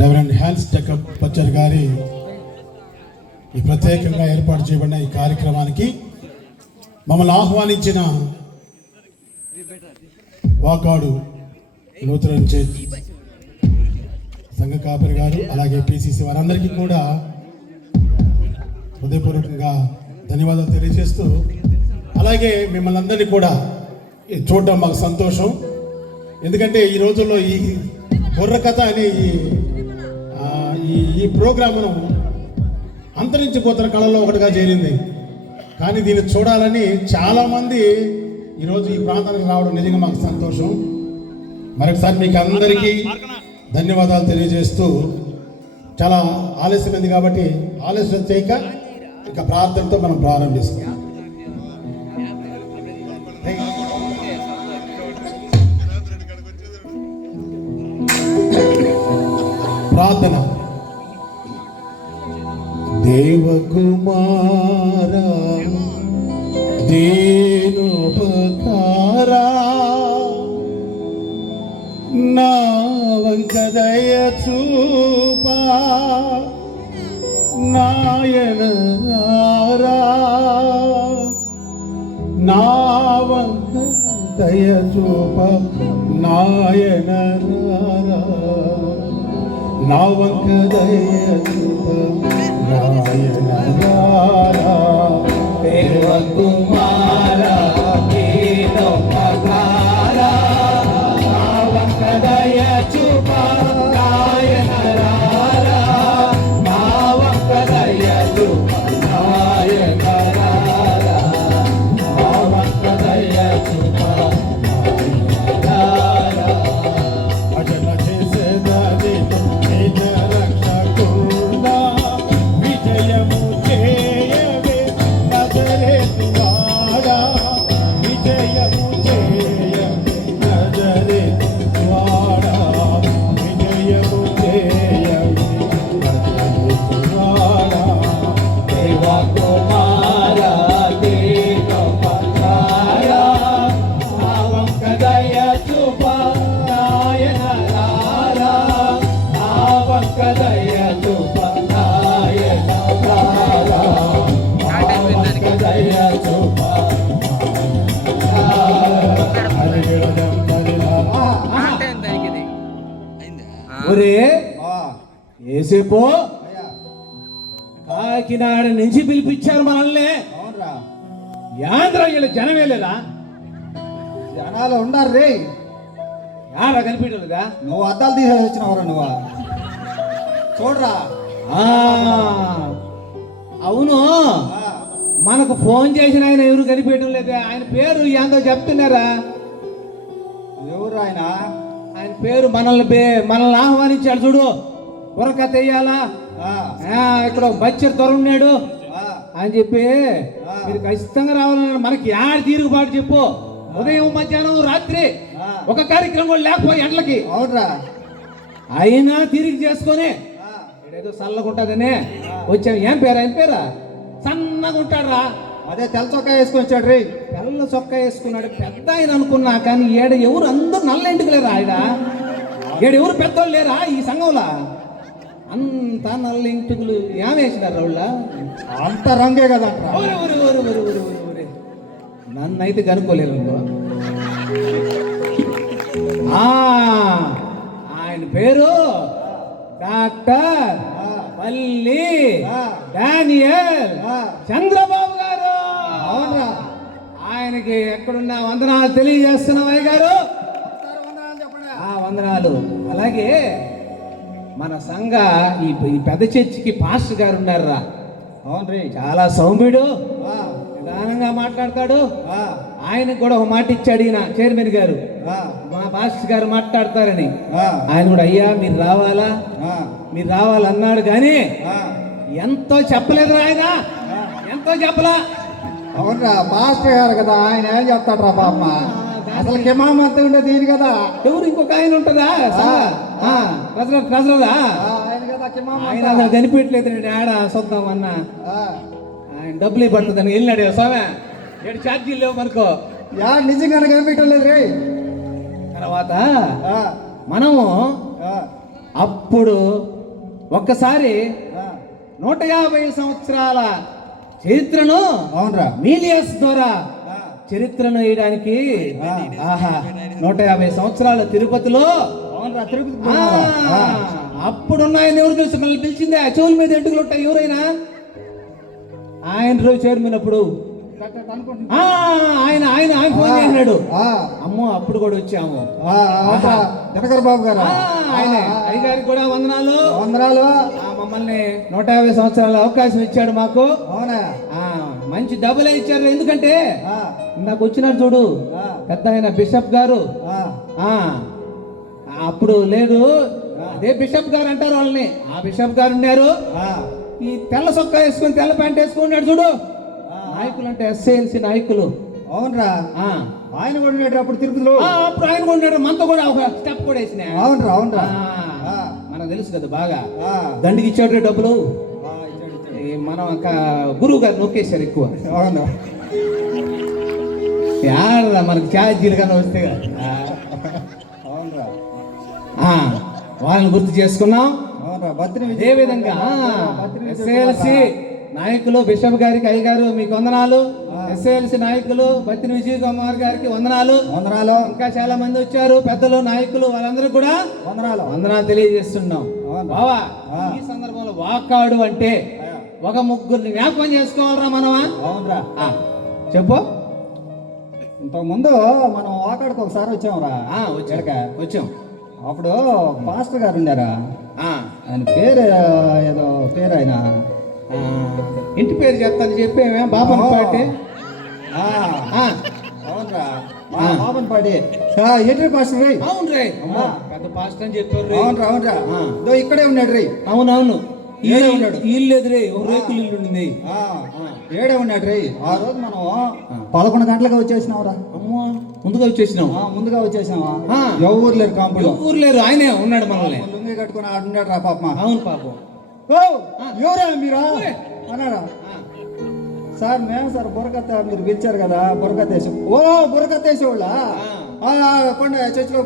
Reverend హ్యాన్స్ జకబ్ పచ్చర్ గారి ఈ ప్రత్యేకంగా ఏర్పాటు చేయబడిన ఈ కార్యక్రమానికి మమ్మల్ని ఆహ్వానించిన వాకాడు లూథరన్ చర్చ్ సంఘ కాపరి గారు అలాగే పిసిసి వారందరికీ కూడా హృదయపూర్వకంగా ధన్యవాదాలు తెలియజేస్తూ, అలాగే మిమ్మల్ని అందరినీ కూడా చూడడం మాకు సంతోషం. ఎందుకంటే ఈ రోజుల్లో ఈ బుర్రకథ అనే ఈ ప్రోగ్రామును అంతరించిపోతున్న కళలో ఒకటిగా చేరింది. కానీ దీన్ని చూడాలని చాలామంది ఈరోజు ఈ ప్రాంతానికి రావడం నిజంగా మాకు సంతోషం. మరొకసారి మీకు అందరికీ ధన్యవాదాలు తెలియజేస్తూ, చాలా ఆలస్యమైంది కాబట్టి ఆలస్యం చేయక ఇక ప్రార్థనతో మనం ప్రారంభిస్తాం. ప్రార్థన. దేవకుమారా దీనోపకారా నా వంక దయ చూపా నాయనరా నా వంక దయ చూపా నాయనరా నా వంక దయ చూపా నాయనరా దేవకుమారా దీనోపకారా నా వంక దయ చూపా నాయనరా నా వంక దయ చూపా నాయనరా నా వంక దయ చూపా నాయనరా అజల చేసేది నిజ రక్షకుడా విజయము చేయవే నజరేతు వాడా విజయము చేయవే నజరేతు వాడా విజయము చేయవే నజరేతు వాడా దేవకుమారా దీనోపకారా నా వంక దయ చూపా నాయనరా నా వంక దయ చూపా నాయనరా నా వంక దయ చూపా ఒరే ఏసేపో కాకినాడ నుంచి పిలిపించారు మనల్ని. అవునరా, యాంధ్ర వీళ్ళ జనం వెళ్ళేదా? జనాలు ఉన్నారు రే. యారా కనిపించలేదా? నువ్వు అద్దాలు తీసేసి వచ్చినవరా నువ్వు? చూడరా. అవును, మనకు ఫోన్ చేసిన ఆయన ఎవరు కనిపించడం లేదా? ఆయన పేరు ఏందో చెప్తున్నారా? ఎవరు ఆయన? ఆయన పేరు మనల్ని ఆహ్వానించాడు చూడు. బుర్రక తెయ్యాలా ఇక్కడ బచ్చర్ దొరుకున్నాడు అని చెప్పి మీరు ఖచ్చితంగా రావాలన్నాడు. మనకి యాడ తీరుగుబాటు చెప్పు. ఉదయం మధ్యాహ్నం రాత్రి ఒక కార్యక్రమం కూడా లేకపోయి ఎండలకి. అవునరా, అయినా తిరిగి చేసుకొని ఏదో చల్లగా ఉంటుందనే వచ్చాము. ఏం పేరు ఆయన పేరా? సన్నగా ఉంటాడురా. అదే తెల్ల చొక్కా వేసుకొని వచ్చాడు రే. తెల్ల చొక్కా వేసుకున్నాడు, పెద్ద ఆయన అనుకున్నా. కానీ ఏడ ఎవరు అందరు నల్ల ఇంటికి లేరా? ఆయన ఏడు ఎవరు పెద్దోళ్ళు లేరా ఈ సంఘంలో? అంతా నల్ల ఇంటికులు ఏమేసినారు వాళ్ళ? అంత రంగే కదా. నన్ను అయితే కనుక్కోలేరు. ఆయన పేరు డాక్టర్ మల్లి డానియల్ చంద్రబాబు గారు. అవునరా, ఆయనకి ఎక్కడున్నా వందనాలు తెలియజేస్తున్నామయ్య గారు. వందనాలు. అలాగే మన సంఘ ఈ పెద్ద చర్చికి పాస్టర్ గారు ఉన్నారా? అవును రే. చాలా సౌమ్యుడు, నిదానంగా మాట్లాడతాడు. ఆయనకు కూడా ఒక మాట ఇచ్చాడు ఈయన చైర్మన్ గారు, మా పాస్టర్ గారు మాట్లాడతారని. ఆయన కూడా అయ్యా మీరు రావాలన్నాడు. కానీ ఎంతో చెప్పలేదురా ఆయన, ఎంతో చెప్పలా. అవునరా, మాస్టర్ గారు కదా, ఆయన ఏం చెప్తాడు రా బామ్మ? అసలు కిమామ అంతా ఉండేది ఈయన కదా. ఎవరు ఇంకొక ఆయన ఉంటుందా? ట్రెజరరా? ఆయన కదా కిమామ. ఆయన అసలు కనిపించలేదు. నేను ఏడ చూద్దాం అన్నా. ఆయన డబ్బులు పడుతుందని వెళ్ళినాడు. స్వామి ఏడు ఛార్జీలు లేవు మనకు. నిజంగానే కనిపించడం లేదు రే. తర్వాత మనము అప్పుడు ఒక్కసారి ఆ, 150 సంవత్సరాల చరిత్రను అవునరా మీలియస్ ద్వారా ఆ, చరిత్రను వేయడానికి ఆ. ఆహా 150 సంవత్సరాల తిరుపతిలో అవునరా తిరుపతి ఆ, అప్పుడున్న ఆయన ఎవరు తెలుసు మళ్ళీ పిలిచిందే ఆ చెవుల మీద ఎంటుకలు ఉంటాయి ఎవరైనా ఆయన రోజు చైర్మన్ అప్పుడు అనుకుంటున్నా ఆ, ఆయన ఆయన ఆయన ఫోన్ చేసినాడు ఆ, అమ్మో అప్పుడు కూడా వచ్చాము ఆ, అవునరా దినకర్ బాబు గారు ఆ, ఆయనే అయ్యగారికి కూడా వందనాలు వందనాలు మమ్మల్ని 150 సంవత్సరాల అవకాశం ఇచ్చాడు మాకు అవునా ఆ మంచి డబ్బులే ఇచ్చారు ఎందుకంటే ఆ, నాకు వచ్చినాడు చూడు ఆ, పెద్ద ఆయన బిషప్ గారు ఆ, ఆ అప్పుడు లేదు అదే బిషప్ గారు అంటారు వాళ్ళని ఆ బిషప్ గారు ఉన్నారు ఆ, ఈ తెల్ల సొక్కా వేసుకొని తెల్ల ప్యాంట్ వేసుకున్నాడు చూడు ఆ. నాయకులు అంటే ఎస్ఏఎల్సి నాయకులు అవునరా ఆ ఆయన కూడా ఉండేటి అప్పుడు తిరుపతిలో అప్పుడు ఆయన కూడా ఉన్నాడు మనతో కూడా ఒక స్టెప్ కూడా వేసిన అవునరా అవునరా మనకు తెలుసు కదా బాగా ఆ, దండికి ఇచ్చాడు డబ్బులు ఆ, ఇచ్చాడు, ఇచ్చాడు. ఈ మనం ఒక గురువు గారు నొక్కేశారు ఎక్కువ అవును యాడ మనకు ఛార్జీలు కానీ వస్తే కదా. అవునరా ఆ, వాళ్ళని గుర్తు చేసుకున్నాం అవునరా బత్తిని అదే విధంగా ఎస్ఏఎల్సి నాయకులు బిషప్ గారికి అయ్యగారు మీకు వందనాలు ఎస్ఏఎల్సి నాయకులు బత్తిని విజయ్ కుమార్ గారికి వందనాలు వందనాలు ఇంకా చాలా మంది వచ్చారు పెద్దలు నాయకులు వాళ్ళందరూ కూడా వందనాలు వందనాలు తెలియజేస్తున్నాం అవును. బావా ఆ. ఈ సందర్భంలో వాకాడు అంటే ఒక ముగ్గురిని జ్ఞాపకం చేసుకోవాలరా మనమా అవునరా ఆ, చెప్పు ఇంతకు ముందు మనం వాకాడికి ఒకసారి వచ్చాంరా వచ్చాక వచ్చాం అప్పుడు పాస్టర్ గారు ఉండారా ఆ, ఆయన పేరు ఏదో పేరు ఆయన ఆ, ఇంటి పేరు చెప్తాను చెప్పేమే బాబన్ పాటే ఆ, ఆ, అవునరా ఆ. బాబన్ పాడి ఏంటి పాస్టర్ రే అవును రే అమ్మా. పెద్ద పాస్టర్ అని చెప్పారు రే అవునరా అవునరా ఆ. ఇదో ఇక్కడే ఉన్నాడు రే అవునవును ఈడే ఉన్నాడు. ఇల్లు ఎదురే ఒక రేకులు ఇల్లు ఉంది ఆ, ఏడే ఉన్నాడు రే ఆ రోజు మనం 11 గంటలకు వచ్చేసినావురా అమ్మో ముందుగా వచ్చేసినాం ముందుగా వచ్చేసావా ఆ. ఎవరు లేరు కాంపులో ఊరు లేరు ఆయనే ఉన్నాడు మనల్ని లుంగి కట్టుకుని ఆడున్నాడు రా పాప అవును పాపం ఓ ఎవరా మీరా ఓయ్. అన్నాడా ఆ, సార్ మేము సార్ బుర్రకత్త మీరు పిలిచారు కదా బుర్రకత్తేసాం ఓ బుర్రకత్తేసేవాళ్ళ పండి చర్చిలో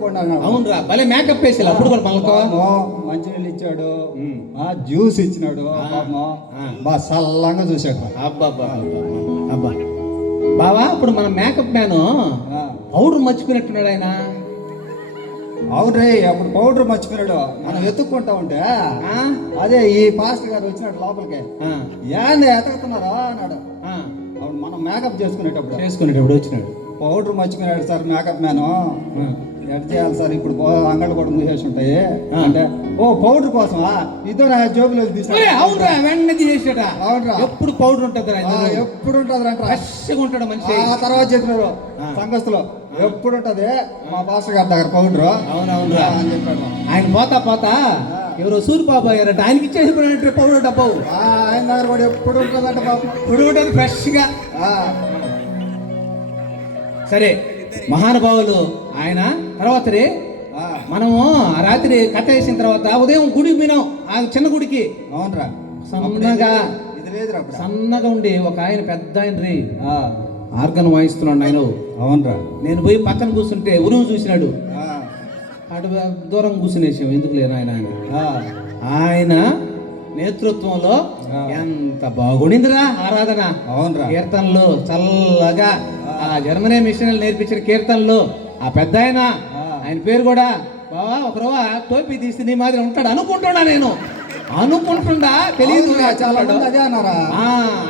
పోండి అన్నాడు అవునురా భలే మేకప్ వేసారు అప్పుడు కూడా మనకు పాపము, మంచినీళ్ళు ఇచ్చాడు జ్యూస్ ఇచ్చినాడు పాపము బాగా చల్లంగా చూశాడు అబ్బా అబ్బా బావా ఇప్పుడు మన మేకప్ మ్యాన్ పౌడర్ మర్చిపోయినట్టున్నాడు ఆయన అవును రే అప్పుడు పౌడర్ మర్చిపోయినాడు మనం ఎత్తుక్కుంటా ఉంటే ఆ? అదే ఈ పాస్టర్ గారు వచ్చినాడు లోపలికి ఆ, ఏంది ఎతకుతున్నారా అన్నాడు ఆ, అప్పుడు మనం మేకప్ చేసుకునేటప్పుడు చేసుకునేటప్పుడు వచ్చినాడు పౌడర్ మర్చిపోయినాడు సార్ మేకప్ మ్యాన్ ఆ, ఎట్ చేయాలి సార్ ఇప్పుడు అంగళ్ళు కూడా మూసేసి ఉంటాయి ఆ. అంటే ఓ పౌడర్ కోసమా ఇదో నా జోబులో తీసాడు ఓయ్, అవునురా వెంటనే తీసేసాడా అవునురా ఎప్పుడు పౌడర్ ఉంటుంది ఎప్పుడు ఉంటది అంటారా ఫ్రెష్గా ఉంటాడు మనిషి ఆ తర్వాత చెప్పినారు ఆ. సంఘస్థులు ఎప్పుడు ఉంటది మా పాస్టర్ గారి దగ్గర పౌడర్ అవునవునురా అని చెప్పాడు ఆయన పోతా ఎవరో సూరిబాబు అయ్యారట ఆయనకి ఇచ్చేసి పౌడర్ డబ్బు ఆయన దగ్గర కూడా ఎప్పుడు ఉంటుందంట పాపం ఇప్పుడు ఉంటుంది ఫ్రెష్గా ఆ. సరే మహానుభావులు ఆయన తర్వాత రే ఆ. మనము ఆ రాత్రి కట్టేసిన తర్వాత ఉదయం గుడికి పోయినాం ఆ చిన్న గుడికి అవునరా సన్నగా ఇది లేదురా అప్పుడు సన్నగా ఉండి ఒక ఆయన పెద్ద ఆయన రే ఆ. ఆర్గన్ వాయిస్తున్నాడు ఆయన అవునరా నేను పోయి పక్కన కూర్చుంటే ఉరువు చూసినాడు ఆ. అటు దూరం కూర్చునేసాం ఎందుకు లేరు ఆయన ఆ. ఆయన నేతృత్వంలో ఆ. ఎంత బాగుండిందిరా ఆరాధన అవునరా కీర్తనలు చల్లగా ఆ జర్మనీ మిషనరీలు నేర్పించిన కీర్తనలు ఆ పెద్ద ఆయన ఆయన పేరు కూడా బావా ఒకరోజు టోపీ తీసి నీ మాదిరి ఉంటాడు అనుకుంటున్నా నేను అనుకుంటుండా తెలియదు అవునురా, చాలా మంది అదే అన్నారా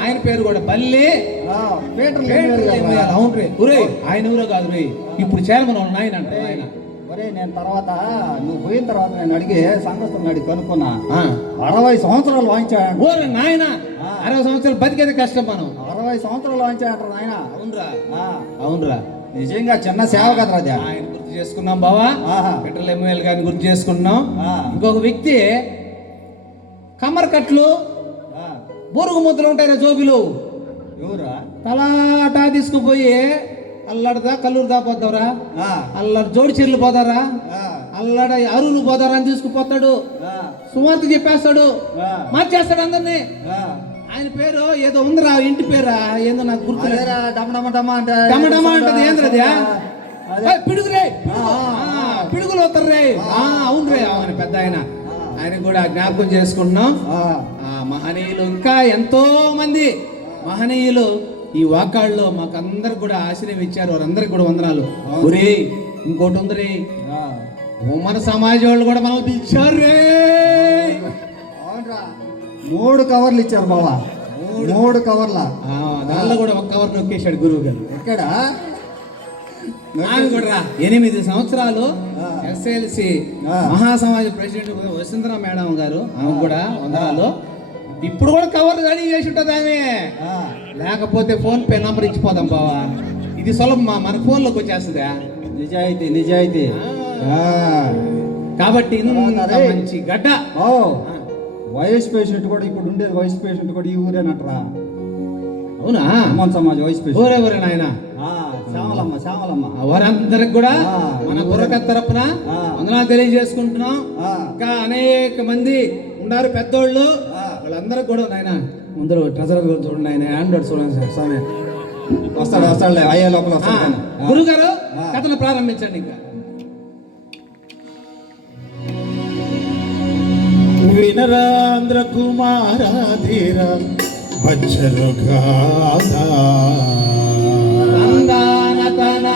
ఆయన పేరు కూడా బల్లి ఆ, పీటర్ పేరు లేడు కదా. అవును రే ఒరే ఆయన ఊరో కాదు రే ఇప్పుడు చైర్మన్ వాళ్ళ నాయన అంటారు ఆయన ఒరే నేను తర్వాత నువ్వు పోయిన తర్వాత నేను అడిగి సంఘస్థుని అడిగి కనుక్కున్నా ఆ. 60 సంవత్సరాలు వాయించాడు ఓరే నాయన 60 సంవత్సరాలు బతికేది కష్టం మనం 60 సంవత్సరాలు వాయించాడు నాయన అవునరా అవునరా నిజంగా చిన్న సేవ కదరా అది. ఆయన గుర్తు చేసుకున్నాం బావా ఆహా. పెట్రోల్ ఎమ్మెల్యే గారిని గుర్తు చేసుకున్నాం ఆ. ఇంకొక వ్యక్తి కమ్మర్ కట్లు ఆ, బొరుగు ముద్దలు ఉంటాయి జోబిలు ఎవరా తలాటా తీసుకుపోయి అల్లడదా కల్లూరు పోతావురా ఆ, అల్లడ జోడి చెర్లు పోతారా ఆ, అల్లడ అరువులు పోతారా అని తీసుకుపోతాడు ఆ, సువార్త చెప్పేస్తాడు ఆ, మార్చేస్తాడు అందరినీ ఆ. ఆయన పేరు ఏదో ఉందిరా ఇంటి పేరా ఏందో నాకు గుర్తు అదేరా డమ డమ డమ అంటే డమడమా అంటది ఏంద్రది అదే. పిడుగురే ఆ, ఆ, పిడుగులు అవుతారు రే అవును రే అవును పెద్ద పెద్ద ఆయన కూడా జ్ఞాపకం చేసుకుంటున్నాం. ఆ, ఆ మహనీయులు ఇంకా ఎంతో మంది మహనీయులు ఈ వాకాళ్ళలో మాకు అందరికి కూడా ఆశ్రయం ఇచ్చారు. వారందరికి కూడా వందనాలు. ఒరే ఇంకోటి ఉందరే, ఆ. మన సమాజం వాళ్ళు కూడా మనల్ని పిలిచారు రే. అవునరా, 3 కవర్లు ఇచ్చారు బావా, 3 కవర్ల. దానిలో కూడా ఒక కవర్ నొక్కేశాడు గురువు గారు. ఎక్కడ ఆమె కూడా రా 8 సంవత్సరాలు ఆ. ఎస్ఎల్సి ఆ. మహాసమాజ ప్రెసిడెంట్ వసుంధర మేడం గారు, ఆమె కూడా వందనాలు. ఇప్పుడు కూడా కవర్ రెడీ చేసి ఉంటుంది ఆమె. ఆ, లేకపోతే ఫోన్ పే నంబర్ ఇచ్చిపోదాం బావా, ఇది సులభమా, మన ఫోన్లోకి వచ్చేస్తుందా. నిజాయితీ నిజాయితీ. ఆ. కాబట్టి ఇంత అరే. మంచి గడ్డ. ఓ, వైస్ పేషెంట్ కూడా ఇప్పుడు ఉండేది, వైస్ పేషెంట్ కూడా ఈ ఊరేనట్రా. అవునా? అమ్మన్ సమాజ్ వైస్ పేషెంట్. ఊరెవరే నాయన? శ్యామలమ్మ. వారందరికి కూడా ఆ. మన బుర్రకథ తరపున ఆ. వందనాలు తెలియజేసుకుంటున్నాం. ఆ. ఇంకా అనేక మంది ఉన్నారు పెద్దోళ్ళు, ఆ. వాళ్ళందరికి కూడా నాయన ముందర ట్రెజరర్ గురించి చూడండి, ఆయన ఆండ్రాయిడ్ చూడండి స్వామి. వస్తాడులే, అయ్యే లోపల వస్తాడు కానీ. గురుగారు ఆ. కథను ప్రారంభించండి. ఇంకా వినరాంధ్ర కుమారాధీర బచ్చరు గాథా. సందానతన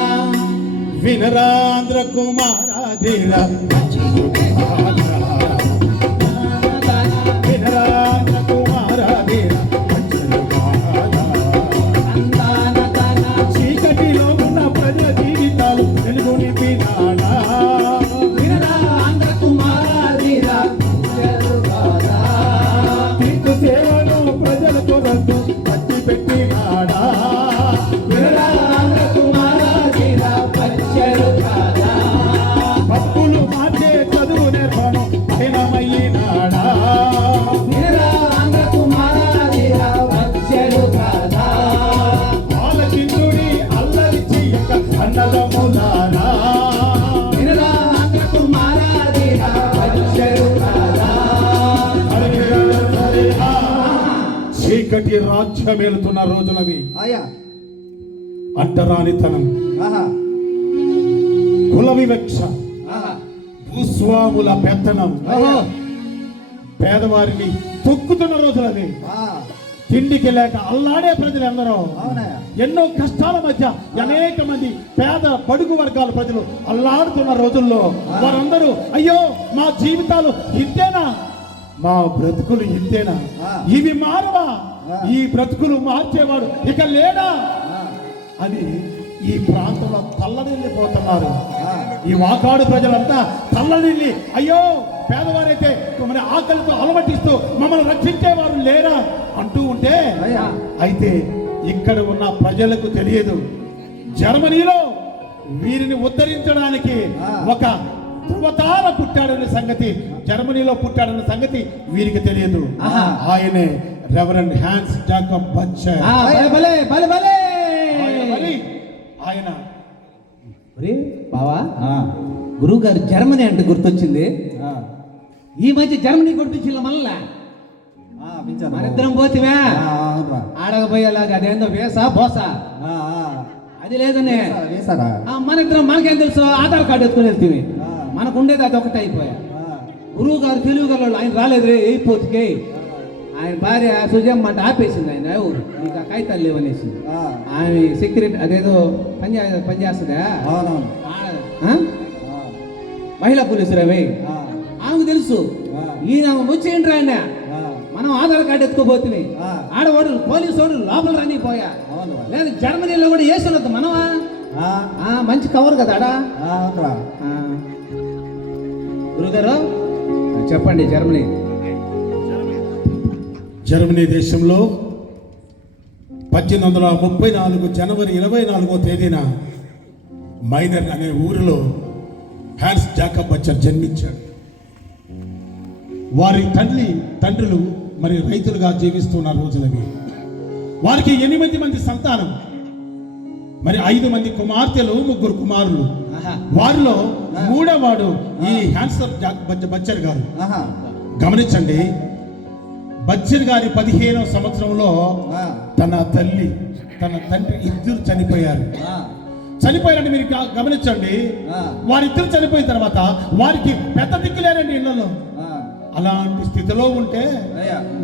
వినరాంధ్ర కుమారాధీర బచ్చరు గాథా. వినరాంధ్ర కుమారాధీర బచ్చరు గాథా. సందానతన చీకటిలో ఉన్న ప్రజల జీవితాలు వెలుగు నింపినాడా. వినరాంధ్ర కుమారాధీర తీర్పు సేవను ప్రజల కొరకు పట్టి పెట్టినాడా. వినరాంధ్ర కుమారాధీర పచ్చరు కాదా. భక్తులు మార్చే చదువు నేర్పను అయినమయ్యినాడా. వినరాంధ్ర కుమారాధీర పచ్చరు కాదా. ఆలకించుడి అల్లరి చెయ్యక అన్నదమ్ములారా. వినరాంధ్ర కుమారాధీర పచ్చరు కాదా. చీకటి రాజ్యమేలుతున్న రోజులవి. అయ్యా. అంటరానితనం, ఆహా. కుల వివక్ష, ఆహా. భూస్వాముల పెత్తనం ఓహో. పేదవారిని తొక్కుతున్న రోజులవి. ఆ, తిండికి లేక అల్లాడే ప్రజలందరూ అవునయ్యా. ఎన్నో కష్టాల మధ్య అనేక మంది పేద బడుగు వర్గాల ప్రజలు అల్లాడుతున్న రోజుల్లో వారందరూ అయ్యో మా జీవితాలు ఇంతేనా, మా బ్రతుకులు ఇంతేనా, ఇవి మారవా, ఈ బ్రతుకులు మార్చేవాడు ఇక లేడా అని ఈ ప్రాంతంలో తల్లడిల్లిపోతున్నారు. ఈ వాకాడు ప్రజలంతా తల్లడిల్లి అయ్యో పేదవారైతే మన ఆకలితో అలమటిస్తూ మమ్మల్ని రక్షించేవారు లేరా అంటూ ఉంటే, అయ్యా. అయితే ఇక్కడ ఉన్న ప్రజలకు తెలియదు జర్మనీలో వీరిని ఉద్ధరించడానికి ఒక ధృవతార పుట్టాడనే సంగతి, జర్మనీలో పుట్టాడన్న సంగతి వీరికి తెలియదు. ఆహా. ఆయనే రెవరెండ్ హ్యాన్స్ జాకబ్ బచ్చర్. భలే భలే భలే భలే. ఆయన ఒరే బావా, ఆ, గురువు గారు జర్మనీ అంటే గుర్తొచ్చింది. ఆ, ఈ మధ్య జర్మనీ కొట్టించిన మనల్ని ఆ, పిలిచాను. మనిద్దరం పోతివా, ఆ, అవునురా. ఆడకపోయేలాగా అదేందో వేసా బోసా ఆ, ఆ. అది లేదనే. వేశారా? మన ఇద్దరం మనకేం తెలుసు, ఆధార్ కార్డు ఎత్తుకుని వెళ్తీవి, ఆ. మనకు ఉండేది అది ఒకటి అయిపోయా. ఆ, గురువు గారు తెలుగు గారు ఆయన రాలేదు రే ఎయిర్పోర్ట్కి. ఆయన భార్య సుజమ్మ అంటే ఆపేసింది, ఆయన ఊరు ఇంకా కాగితాలు లేవనేసి. ఆ. ఆమె సెక్యూరిటీ అదేదో పనిచేస్తుందా, అవునవును. ఆ? ఆ, మహిళా పోలీసు రవి, ఆ, ఆమెకు తెలుసు. ఆ. ఈయన వచ్చేయండి ఆయన, ఆ, మనం ఆధార్ కార్డు ఎత్తుకోబోతుంది. ఆ. ఆడవాడు పోలీసు వాడు లోపల రానిపోయా. అవును. లేదు జర్మనీలో కూడా వేసినద్దు మనమా. ఆ, మంచి కవర్ కదా ఆడా. ఆ, అవునురా. గురుగారు చెప్పండి. జర్మనీ దేశంలో 1834 జనవరి 24వ తేదీన మైనర్ అనే ఊరిలో హ్యాన్స్ జాకబ్ బచ్చర్ జన్మించాడు. వారి తండ్రులు మరి రైతులుగా జీవిస్తున్న రోజులవి. వారికి 8 మంది సంతానం, మరి 5 మంది కుమార్తెలు, 3 కుమారులు. ఆహా. వారిలో 3వ వాడు ఈ హ్యాన్స్ జాకబ్ బచ్చర్ గారు. ఆహా. గమనించండి, బచ్చర్ గారి 15వ సంవత్సరంలో ఆ, తన తండ్రి ఇద్దరు చనిపోయారు. ఆ, చనిపోయారని మీరు గమనించండి. వారిద్దరు చనిపోయిన తర్వాత వారికి పెద్ద దిక్కు లేరండి ఇళ్లలో. అలాంటి స్థితిలో ఉంటే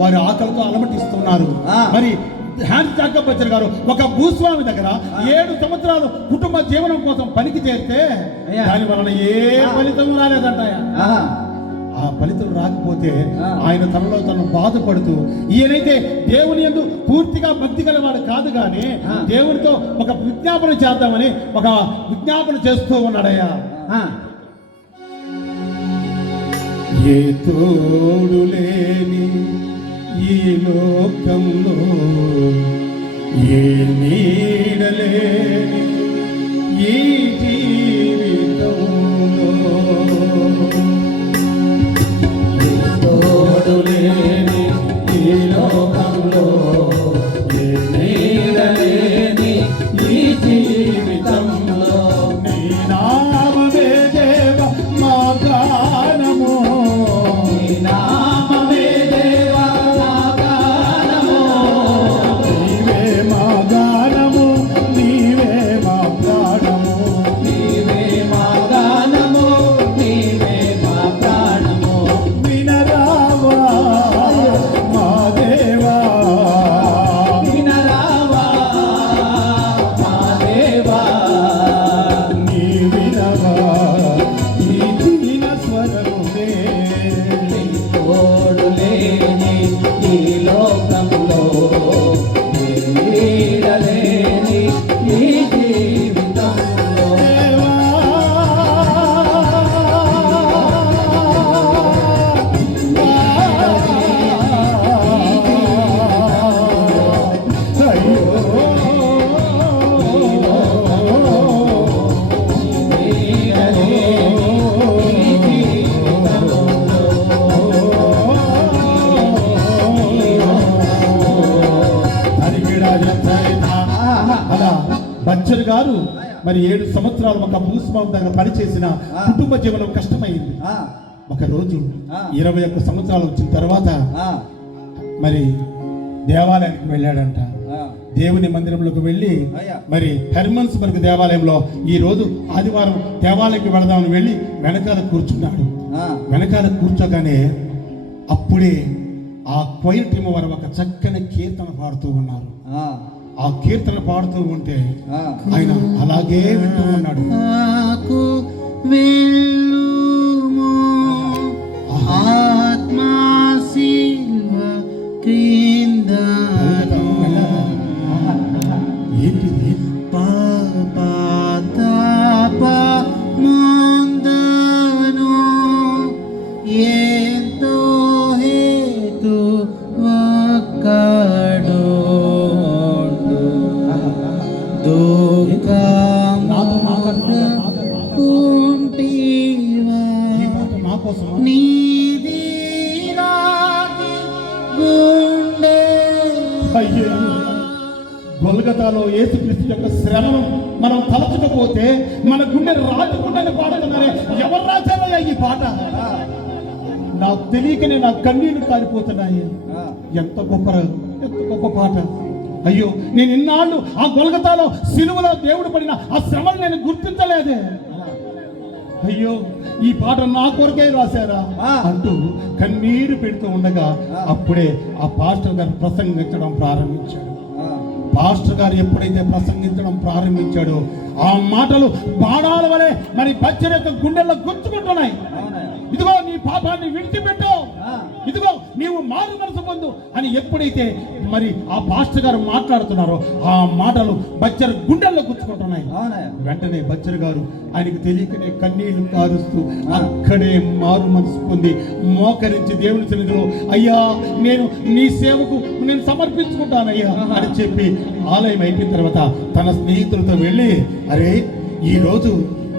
వారి ఆకలితో అలమటిస్తున్నారు. మరి హ్యాన్స్ జాకబ్ బచ్చర్ గారు ఒక భూస్వామి దగ్గర 7 సంవత్సరాలు కుటుంబ జీవనం కోసం పనికి చేస్తే దాని వలన ఏ ఫలితం రాలేదంట. ఆ ఫలితం రాకపోతే ఆయన తనలో తను బాధపడుతూ, ఈయనైతే దేవుని యందు పూర్తిగా భక్తి గలవాడు కాదు, కానీ దేవునితో ఒక విజ్ఞాపన చేద్దామని ఒక విజ్ఞాపన చేస్తూ ఉన్నాడయ్యా. ఏ తోడు లేని ఈ లోకంలో, ఏ నీడలేని ఈ జీవితంలో, ఏ తోడు లేని ఈ లోకంలో, ఏ నీడలేని ఈ జీవితంలో, నీ నామమే దేవ మా గానము, నీ నామమే దేవ మా గానము, నీవే మా గానము, నీవే మా ప్రాణము, నీవే మా గానము, నీవే మా ప్రాణము. వినరావా మా దేవా, వినరావా మా దేవా, నీ వినవా ఈ దీన స్వరమునే. తోడు లేని ఈ లోకంలో, ఏ నీడలేని ఈ జీవితంలో, దేవా అలా బచ్చర్ గారు మరి 7 సంవత్సరాలు ఒక భూస్వామి దగ్గర పనిచేసిన కుటుంబ జీవనం కష్టమైంది. ఒక రోజు 21 సంవత్సరాలు వచ్చిన తర్వాత మరి దేవాలయానికి వెళ్ళాడంట. దేవుని మందిరంలోకి వెళ్ళి మరి హెర్మన్స్బర్గ్ దేవాలయంలో ఈ రోజు ఆదివారం దేవాలయానికి వెళదామని వెళ్ళి వెనకాల కూర్చున్నాడు. వెనకాల కూర్చోగానే అప్పుడే ఆ క్వైర్ టీమ్ వారు ఒక చక్కని కీర్తన పాడుతూ ఉన్నారు. ఆ కీర్తన పాడుతూ ఉంటే ఆయన అలాగే వింటూ ఉన్నాడు. ఆత్మా సిల్వ క్రింద ఏంటిది? పాప ముందను ఎంతో హేతు ఒక్కడు ఈ పాట నా కోసమా? అయ్యో, గొల్గతాలో యేసుక్రీస్తు యొక్క శ్రమను మనం తలచకపోతే మన గుండె రాజుకుండని పాడుతున్నారే, ఎవరు రాశారయ్యా ఈ పాట? నాకు తెలియకనే నా కన్నీళ్లు కారిపోతున్నాయి. ఎంత గొప్ప పాట. అయ్యో, నేను ఇన్నాళ్ళు ఆ గొల్గతాలో సిలువలో దేవుడు పడిన ఆ శ్రమను నేను గుర్తించలేదే. అయ్యో, ఈ పాట నా కొరకే రాశారా అంటూ కన్నీరు పెడుతూ ఉండగా అప్పుడే ఆ పాస్టర్ గారు ప్రసంగించడం ప్రారంభించాడు. పాస్టర్ గారు ఎప్పుడైతే ప్రసంగించడం ప్రారంభించాడో ఆ మాటలు బాణాల వలె మరి బచ్చర్ యొక్క గుండెల్లో గుచ్చుకుంటున్నాయి. ఇదిగో నీ పాపాన్ని విడిచిపెట్టు, ఇదిగో నీవు మారు మనసు పొందు అని ఎప్పుడైతే మరి ఆ పాస్టర్ గారు మాట్లాడుతున్నారో ఆ మాటలు బచ్చర్ గుండెల్లో గుచ్చుకుంటున్నాయి. వెంటనే బచ్చర్ గారు ఆయనకు తెలియకనే కన్నీళ్లు కారుస్తూ అక్కడే మారు మనసు పొంది మోకరించి దేవుని సన్నిధిలో, అయ్యా నేను నీ సేవకు నేను సమర్పించుకుంటానయ్యా అని చెప్పి ఆలయం అయిపోయిన తర్వాత తన స్నేహితులతో వెళ్ళి, అరే ఈరోజు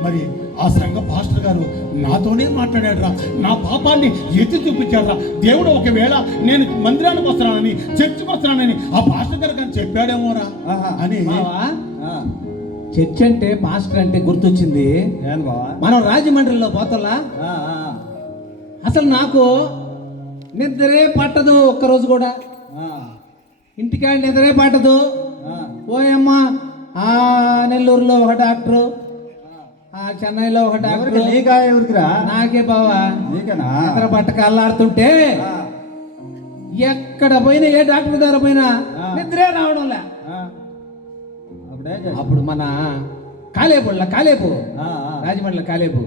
మరి ఆ సంఘ పాస్టర్ గారు నాతోనే మాట్లాడాడురా, నా పాపాన్ని ఎత్తి చూపించాడురా, దేవుడు ఒకవేళ నేను మందిరానికి వస్తున్నానని చర్చికి వస్తున్నానని ఆ పాస్టర్ గారు కానీ చెప్పాడేమోరా అని. చర్చ్ అంటే పాస్టర్ అంటే గుర్తొచ్చింది. మనం రాజమండ్రిలో పోతలా అసలు నాకు నిద్రే పట్టదు, ఒక్కరోజు కూడా ఇంటికాడ నిద్రే పట్టదు. ఓయమ్మా నెల్లూరులో ఒక డాక్టరు, చెన్నైలో ఒక డాక్టర్. నీకా ఎవరికిరా? నాకే బావా. నీకేనా? నిద్ర పట్టక అల్లాడుతుంటే ఎక్కడ పోయినా, ఏ డాక్టర్ దగ్గర పోయినా నిద్రే రావడంలే. అప్పుడు మన కాలేపు రాజమండ్రిలో కాలేపు,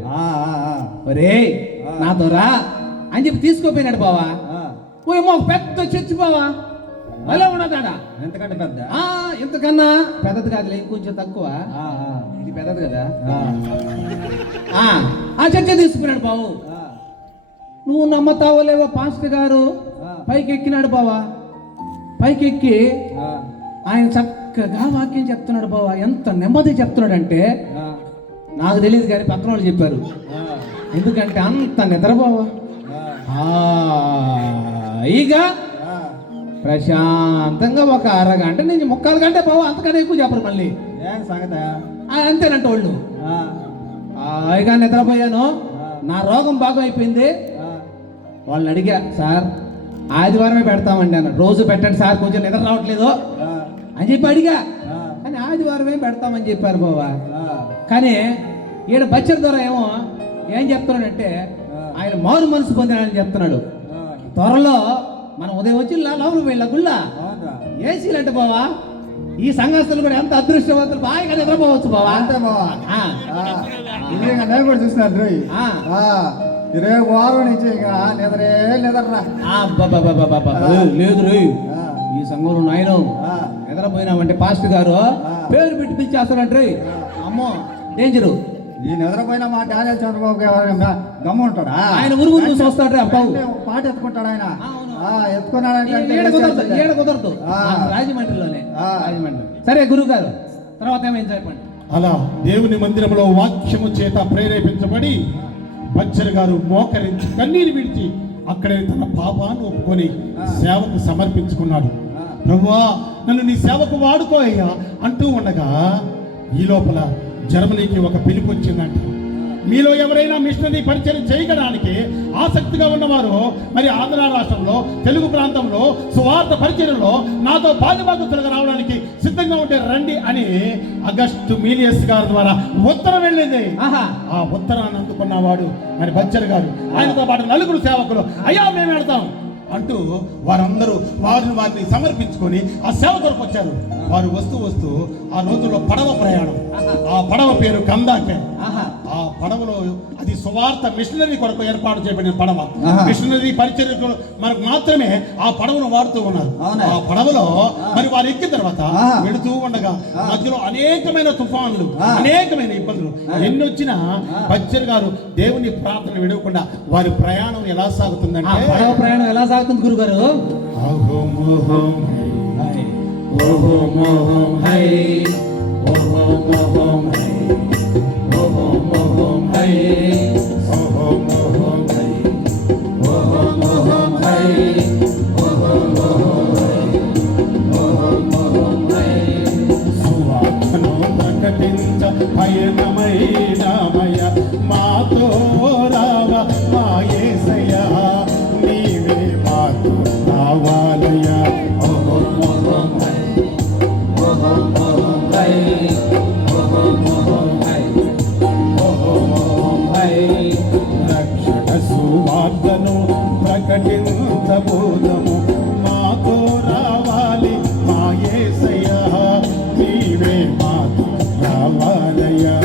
ఒరే నాతో రా అని చెప్పి తీసుకోపోయినాడు బావా. పోయేమో ఒక పెద్ద చర్చి బావా, అలా ఉన్నదాడా. ఎంతకంటే పెద్ద? ఎంతకన్నా పెద్దది కాదులే, ఇంకొంచెం తక్కువ. ఇది పెద్దది కదా. ఆ చర్చ తీసుకున్నాడు బావు. నువ్వు నమ్మతావో లేవో, పాస్టర్ గారు పైకి ఎక్కినాడు బావా. పైకి ఎక్కి ఆయన చక్కగా వాక్యం చెప్తున్నాడు బావా. ఎంత నెమ్మది చెప్తున్నాడంటే నాకు తెలియదు కానీ పక్కన వాళ్ళు చెప్పారు. ఎందుకంటే అంత నిద్ర బావా. ఇక ప్రశాంతంగా ఒక అరగంట నుంచి 3/4 గంట బావా, అంతకన్నా ఎక్కువ చెప్పరు మళ్ళీ. అంతేనంట వాళ్ళు. ఇక నిద్రపోయాను, నా రోగం బాగా అయిపోయింది. వాళ్ళని అడిగా, సార్ ఆదివారమే పెడతామండి అన్న. రోజు పెట్టండి సార్, కొంచెం నిద్ర రావట్లేదు అని చెప్పి అడిగా. కానీ ఆదివారమే పెడతామని చెప్పారు బావా. కానీ ఈడ బచ్చర్ ద్వారా ఏం చెప్తున్నాడంటే, ఆయన మారు మనసు పొందినాడని చెప్తున్నాడు. త్వరలో మనం ఉదయం వచ్చి లోపల వెళ్ళ గుళ్ళ ఏసీలు అంటే బావా. ఈ సంఘస్థులు కూడా ఎంత అదృష్టవంతులు, బాగా నిద్రపోవచ్చు బావా. అంతే బావా. నేను కూడా చూసినాను రోయ్. రేపు వారం నుంచి నిద్రరా. లేదు రోయ్, ఈ సంఘంలో నాయన నిద్రపోయినామంటే పాస్టర్ గారు పేరు పెట్టి పిలిచేస్తాడంటే అమ్మో డేంజరు. ఈ నిద్రపోయిన మా డానియల్ చంద్రబాబు గారు గమ్మ ఉంటాడా? ఆయన ఉరుగు చూసి వస్తాడు. పాట ఎత్తుకుంటాడు ఆయన. కుదరదు రాజమండ్రిలోనే. రాజమండ్రి. సరే గురువు గారు, తర్వాత ఏమైంది చెప్పండి. అలా దేవుని మందిరంలో వాక్యము చేత ప్రేరేపించబడి బచ్చర్ గారు మోకరించి కన్నీరు విడిచి అక్కడే తన పాపాన్ని ఒప్పుకొని సేవకు సమర్పించుకున్నాడు. ప్రభువా నన్ను నీ సేవకు వాడుకోయ్యా అంటూ ఉండగా ఈ లోపల జర్మనీకి ఒక పిలుపు వచ్చిందంట. మీలో ఎవరైనా మిషనరీ పరిచయం చేయడానికి ఆసక్తిగా ఉన్నవారు మరి ఆంధ్ర రాష్ట్రంలో, తెలుగు ప్రాంతంలో సువార్త పరిచయంలో నాతో పాలుభాగస్తులుగా రావడానికి సిద్ధంగా ఉంటే రండి అని ఆగస్టు మీలియస్ గారి ద్వారా ఉత్తరం వెళ్ళింది. ఆ ఉత్తరాన్ని అందుకున్నవాడు మరి బచ్చర్ గారు, ఆయనతో పాటు 4 సేవకులు అయ్యా మేము వెళ్తాం అంటూ వారందరూ వారిని సమర్పించుకొని ఆ సేవ కొరకు వచ్చారు. వారు వస్తూ ఆ రోజుల్లో పడవ ప్రయాణం. ఆ పడవ పేరు కందాకే. ఆ పడవలో అది సువార్త మిషనరీ కొరకు ఏర్పాటు చేయబడిన పడవ. మిషనరీ పరిచర్యకు మనకు మాత్రమే ఆ పడవను వాడుతూ ఉన్నారు. ఆ పడవలో మరి వారు ఎక్కిన తర్వాత వెళుతూ ఉండగా మధ్యలో అనేకమైన తుఫాన్లు, అనేకమైన ఇబ్బందులు ఎన్ని వచ్చినా బచ్చర్ గారు దేవుని ప్రార్థన విడవకుండా వారి ప్రయాణం ఎలా సాగుతుందంటే, ప్రయాణం ఎలా సాగుతుంది గురుగారు? పయనమైనామయ మాతో రావ మా యేసయ్యా, నీవే మాతో రావాలయ్యా. రక్షణ సువార్తను ప్రకటించబోదము, మాతో రావాలి మా యేసయ్యా, నీవే మాతో రావాలయ్యా.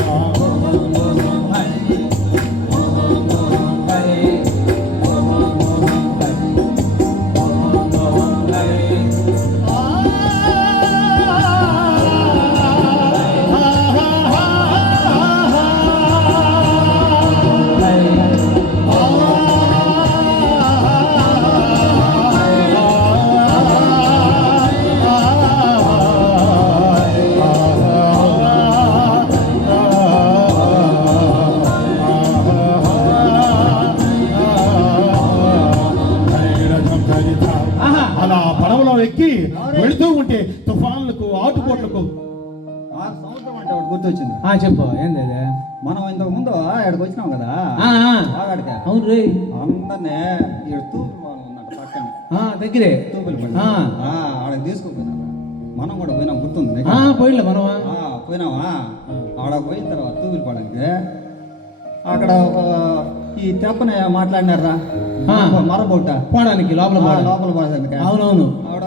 అలా పడవలో ఎక్కి వెళుతూ ఉంటే తుఫాన్లకు, ఆటుపోట్లకు సంవత్సరం అంటే ఒకటి గుర్తొచ్చింది. చెప్పు ఏంది అదే? మనం ఇంతకు ముందు ఇక్కడికి వచ్చినాం కదా, అవును రే, అందరినీ తూపులు ఉన్నట్టు పక్కన దగ్గరే తూపులు ఆడకి తీసుకుపోయినా మనం కూడా పోయినాం, గుర్తుంది నీకు? పోయిలే మనమా పోయినావా? ఆడ పోయిన తర్వాత తూగులపాడానికి అక్కడ ఒక ఈ తెప్పని మాట్లాడినారా మరబొట్ట పోవడానికి లోపల లోపల పోడానికి. అవునవును. ఆవిడ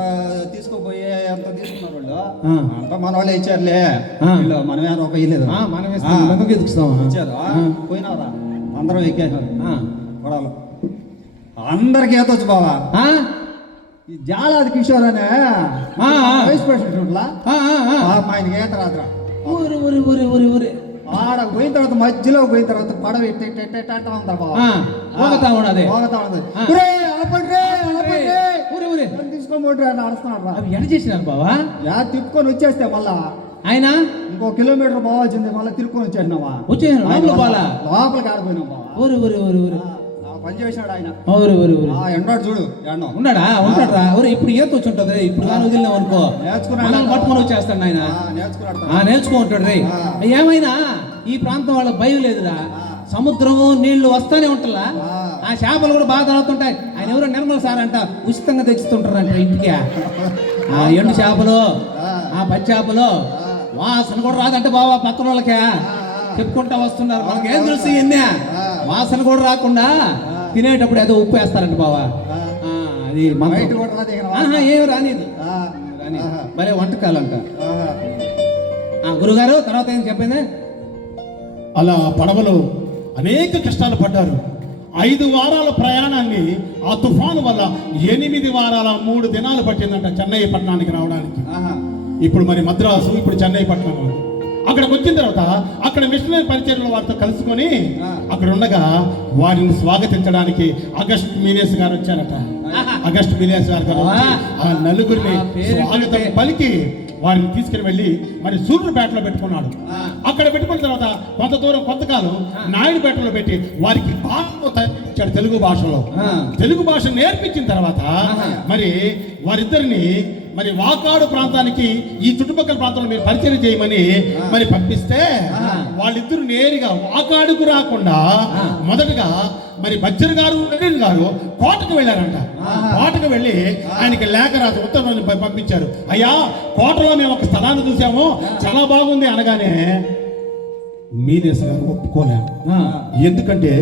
తీసుకుపోయి ఎంత తీసుకున్నారు వాళ్ళు, అంతా మన వాళ్ళే ఇచ్చారులే. వీళ్ళు మనమే రూపాయి ఇవ్వలేదు, ఇచ్చారు. పోయినారా అందరం ఎక్కేసారు గొడవలు. అందరికి ఏతొచ్చు బావా. ఈ జాలాది కిషోర్ అనే వైస్ ప్రెసిడెంట్ ఆయనకి ఈత రాత్ర. ఆడ పోయిన తర్వాత మధ్యలో పోయిన తర్వాత పడవ ఉందా బాగా తీసుకోబోట్రీ అని అడుస్తున్నాడు. చేసినారు బావా. తిప్పుకొని వచ్చేస్తే మళ్ళా ఆయన ఇంకో కిలోమీటర్ పోవాల్సింది, మళ్ళీ తిరుక్కొని వచ్చేసినావా? లోపలికి ఆడిపోయినావు బావా. పని చేసినాడు ఆయన. ఎండాడు చూడు ఉన్నాడా? ఉంటాడా? ఇప్పుడు ఈత వచ్చి ఉంటది. ఇప్పుడు కానీ వదిలినాం అనుకో నేర్చుకున్నాడు, పట్టుకొని వచ్చేస్తాడు ఆయన. నేర్చుకుంటాడు రే. ఏమైనా ఈ ప్రాంతం వాళ్ళకి భయం లేదురా. సముద్రము నీళ్లు వస్తానే ఉంటలా. ఆ చేపలు కూడా బాగా తడుతుంటాయి. ఆయన ఎవరో నిర్మల సార్ అంట ఉచితంగా తెచ్చుతుంటారంట ఇంటికి. ఆ ఎండు చేపలు, ఆ పచ్చి చేపలు వాసన కూడా రాదంటే బాబా పక్కన వాళ్ళకే చెప్పుకుంటా వస్తున్నారు. మనకి ఏం తెలుసు ఎన్ని వాసన కూడా రాకుండా తినేటప్పుడు ఏదో ఉప్పు వేస్తారంట బావా. అది ఏమి రానిది. భలే వంటకాలంట. గురుగారు తర్వాత ఏం చెప్పింది? అలా పడవలో అనేక కష్టాలు పడ్డారు. 5 వారాల ప్రయాణాన్ని ఆ తుఫాను వల్ల 8 వారాల 3 దినాలు పట్టిందంట చెన్నై పట్టణానికి రావడానికి. ఇప్పుడు మరి మద్రాసు, ఇప్పుడు చెన్నై పట్టణం. అక్కడికి వచ్చిన తర్వాత అక్కడ మిషనరీ పరిచర్యలో వారితో కలుసుకొని అక్కడ ఉండగా వారిని స్వాగతించడానికి అగస్ట్ మీనేస్ గారు వచ్చారట. అగస్ట్ మీనేస్ గారు ఆ నలుగురిని స్వాగతం పలికి వారిని తీసుకుని వెళ్ళి మరి సూర్యుపేటలో పెట్టుకున్నాడు. అక్కడ పెట్టుకున్న తర్వాత కొంత దూరం కొంతకాలం నాయుడుపేటలో పెట్టి వారికి ఇచ్చాడు తెలుగు భాషలో. తెలుగు భాష నేర్పించిన తర్వాత మరి వారిద్దరిని మరి వాకాడు ప్రాంతానికి ఈ చుట్టుపక్కల ప్రాంతంలో మీరు పరిచయం చేయమని మరి పంపిస్తే వాళ్ళిద్దరు నేరుగా వాకాడుకు రాకుండా మొదటగా మరి బచ్చర్ గారు గారు కోటకు వెళ్ళారంట. కోటకు వెళ్ళి ఆయనకి లేఖ రాసి ఉత్తరం పంపించారు. అయ్యా, కోటలో మేము ఒక స్థలాన్ని చూసాము, చాలా బాగుంది అనగానే మీలియస్ గారు ఒప్పుకోలేరు. ఎందుకంటే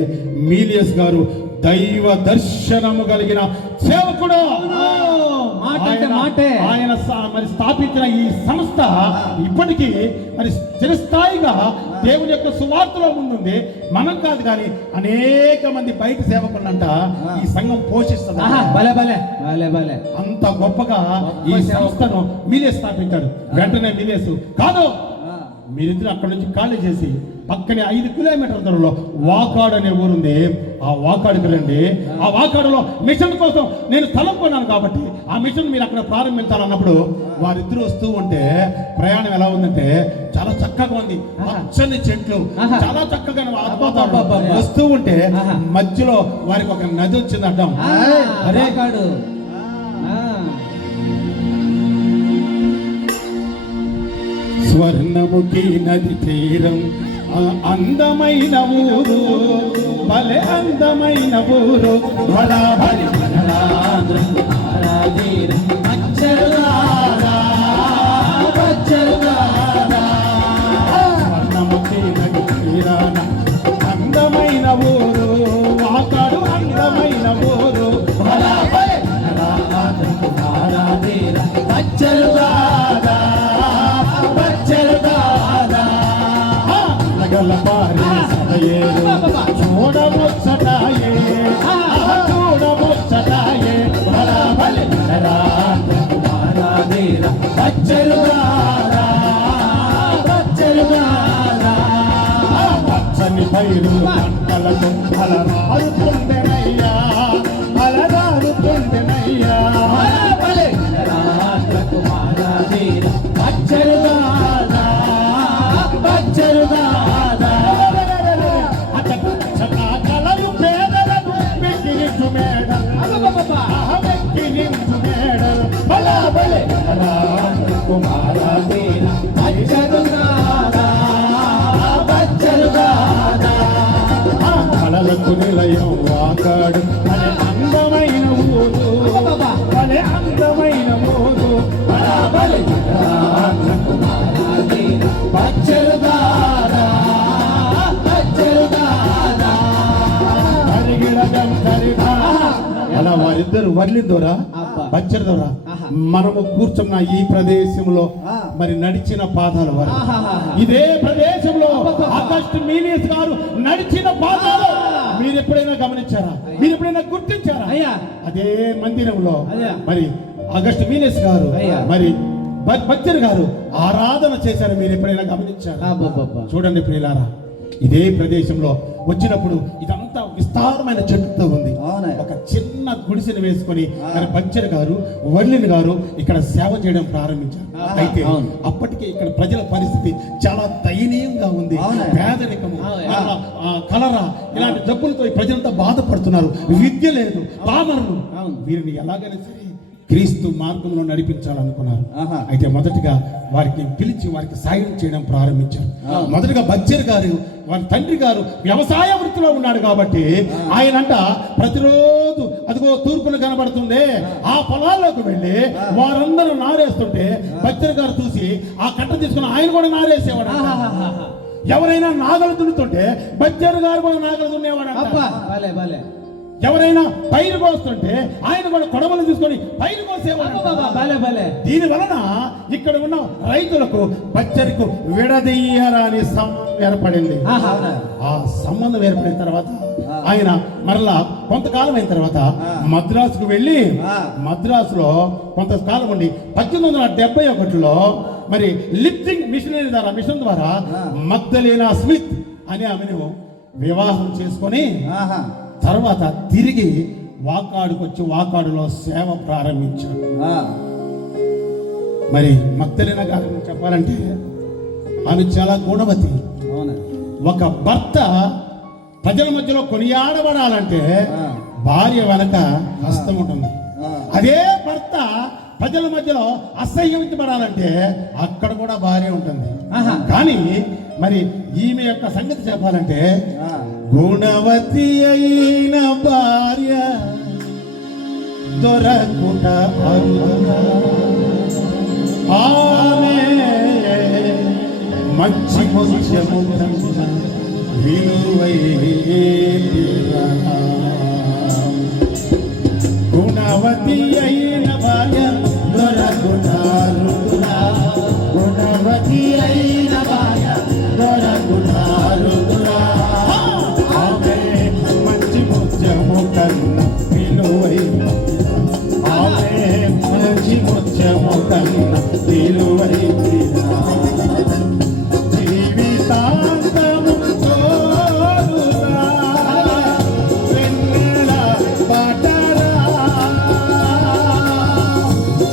మీలియస్ గారు దైవ దర్శనము కలిగిన సేవకుడు. ఆయన మరి స్థాపించిన ఈ సంస్థ ఇప్పటికీ మరి చిరస్థాయిగా దేవుని యొక్క సువార్తలో ముందుంది. మనం కాదు కానీ అనేక మంది బయట సేవకులంట ఈ సంఘం పోషిస్తుంది. అంత గొప్పగా ఈ సంస్థను మీరే స్థాపించాడు. వెంటనే మీరేసు కాదు, మీరిద్దరు అక్కడ నుంచి ఖాళీ చేసి పక్కనే 5 కిలోమీటర్ల దూరంలో వాకాడు అనే ఊరుంది. ఆ వాకాడుకి రండి. ఆ వాకాడులో మిషన్ కోసం నేను స్థలం కొన్నాను కాబట్టి ఆ మిషన్ మీరు అక్కడ ప్రారంభించాలన్నప్పుడు వారిద్దరూ వస్తూ ఉంటే ప్రయాణం ఎలా ఉందంటే చాలా చక్కగా ఉంది. పచ్చని చెట్లు చాలా చక్కగా వస్తూ ఉంటే మధ్యలో వారికి ఒక నది వచ్చింది అడ్డం. అదే స్వర్ణముఖి నది తీరం అందమైన ఊరు, భలే అందమైన ఊరు. స్వర్ణముఖి నది తీరాన అందమైన ఊరు, వాకాడు అందమైన ఊరు. చూడముచ్చటాయే చూడముచ్చటాయే పచ్చని పైరు పంటలకు అలరారుతుండెనయ్యా, అలరారుతుండెనయ్యా. కళలకు నిలయం వాకాడు, అందమైన ఊరు. అబ్బబ్బబ్బా. భలే అందమైన మోదు బరాబరి పచ్చరుదారా పచ్చరుదారా. హరిగిడగం హరిదా. అలా వారిద్దరు వర్లిద్దోరా అబ్బా. బచ్చరిదోరా ఆహా. మనము కూర్చున్న ఈ ప్రదేశంలో మరి నడిచిన పాదాలు వారు ఆహాహా. ఇదే ప్రదేశంలో అబ్బబ్బబ్బా. ఆగస్టు మీనియస్ గారు నడిచిన పాదాలు మీరు ఎప్పుడైనా గమనించారా? మీరు ఎప్పుడైనా గుర్తించారా? అయ్యా. అదే మందిరంలో అయ్యా. మరి ఆగస్టు మీనియస్ గారు అయ్యా. మరి బచ్చర్ గారు ఆరాధన చేశారు. మీరు ఎప్పుడైనా గమనించారా? అబ్బబ్బబ్బా. చూడండి ప్రియులారా, ఇదే ప్రదేశంలో వచ్చినప్పుడు ఇదంతా విస్తారమైన చెట్టుతో ఉంది. అవునా? ఒక చిన్న గుడిసెను వేసుకొని మరి బచ్చర్ గారు వర్లిన్ గారు ఇక్కడ సేవ చేయడం ప్రారంభించారు. అయితే అవును. అప్పటికే ఇక్కడ ప్రజల పరిస్థితి చాలా దయనీయంగా ఉంది. అవునా? పేదరికము, అవునా? కలరా ఇలాంటి జబ్బులతో ఈ ప్రజలంతా బాధపడుతున్నారు. విద్య లేదు, పామరులు. అవును. వీరిని ఎలాగైనా సరే క్రీస్తు మార్గంలో నడిపించాలనుకున్నారు. ఆహా. అయితే మొదటిగా వారికి పిలిచి వారికి సాయం చేయడం ప్రారంభించారు. మొదటగా బచ్చర్ గారు వారి తండ్రి గారు వ్యవసాయ వృత్తిలో ఉన్నాడు కాబట్టి ఆయనంట ప్రతిరోజు అదిగో తూర్పున కనబడుతుంది ఆ పొలాల్లోకి వెళ్ళి వారందరూ నారేస్తుంటే బచ్చర్ గారు చూసి ఆ కట్ట తీసుకుని ఆయన కూడా నారేసేవాడు. ఆహాహాహా. ఎవరైనా నాగలు దున్నుతుంటే బచ్చర్ గారు కూడా నాగలు దున్నేవాడు. అబ్బా భలే భలే. ఎవరైనా పైరు కోస్తుంటే ఆయన కూడా కొడవలు తీసుకొని పైరు కోసేవాడు. అబ్బబ్బబ్బా. భలే భలే. దీని వలన ఇక్కడ ఉన్న రైతులకు బచ్చరికి విడదీయరాని సంబంధం ఏర్పడింది. ఆహా. ఆ సంబంధం ఏర్పడిన తర్వాత ఆయన మరలా కొంతకాలం అయిన తర్వాత మద్రాసుకు వెళ్ళి మద్రాసులో కొంతకాలం ఉండి 1871లో మరి లిఫ్టింగ్ మిషనరీ ద్వారా మిషన్ ద్వారా మగ్దలేనా స్మిత్ అనే ఆమెను వివాహం చేసుకొని తర్వాత తిరిగి వాకాడుకు వచ్చి వాకాడులో సేవ ప్రారంభించాడు. మరి మగ్దలేనా గారి గురించి చెప్పాలంటే ఆమె చాలా గుణవతి. ఒక భర్త ప్రజల మధ్యలో కొనియాడబడాలంటే భార్య వెనక హస్తం ఉంటుంది. అదే భర్త ప్రజల మధ్యలో అసహ్యించబడాలంటే అక్కడ కూడా భార్య ఉంటుంది. కానీ మరి ఈమె యొక్క సంగతి చెప్పాలంటే గుణవతి అయిన భార్య దొరకుట అరుదుగా. ఆమె మంచి ముత్యము కన్నా విలువైనదిరా. గుణవతి అయిన భార్య దొరకుట అరుదుగా. గుణవతి అయిన భార్య దొరకుట అరుదుగా. ఆమె మంచి ముత్యము కన్నా విలువైనదిరా. ఆమె మంచి ముత్యము కన్నా విలువైనదిరా. జీవితాంతము తోడురా వెన్నెల బాటరా.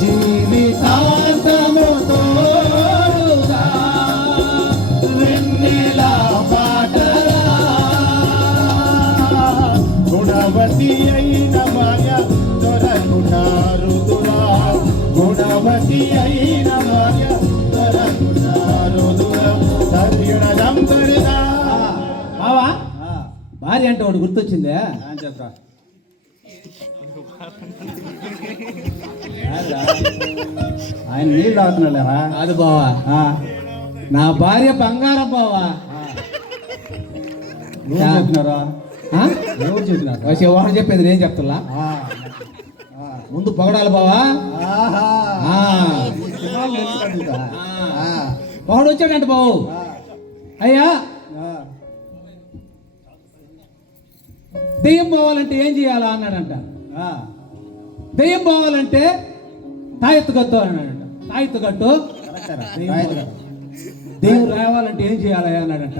జీవితాంతము తోడురా వెన్నెల బాటరా. గుణవతి అయిన భార్య దొరకుటారుదురా. గుణవతి అయిన భార్య దొరకుటారుదురా. బావా భార్య అంటే ఒకటి గుర్తొచ్చిందే. చెప్పరా ఆయన నీళ్ళు తాగుతున్నాడా? అది బావా నా భార్య బంగారం బావా. ఎవరు చెప్పినారా? ఎవరు చెప్పినారు? వాడు చెప్పేది నేను చెప్తున్నా. ముందు పొగడాలి బావా. వాడు వచ్చాడంట బావు. అయ్యా దెయ్యం పోవాలంటే ఏం చేయాలా అన్నాడంట. దెయ్యం పోవాలంటే తాయెత్తుకట్టు అన్నాడంట. తాయెత్తుకట్టు. దెయ్యం రావాలంటే ఏం చేయాలా అన్నాడంట.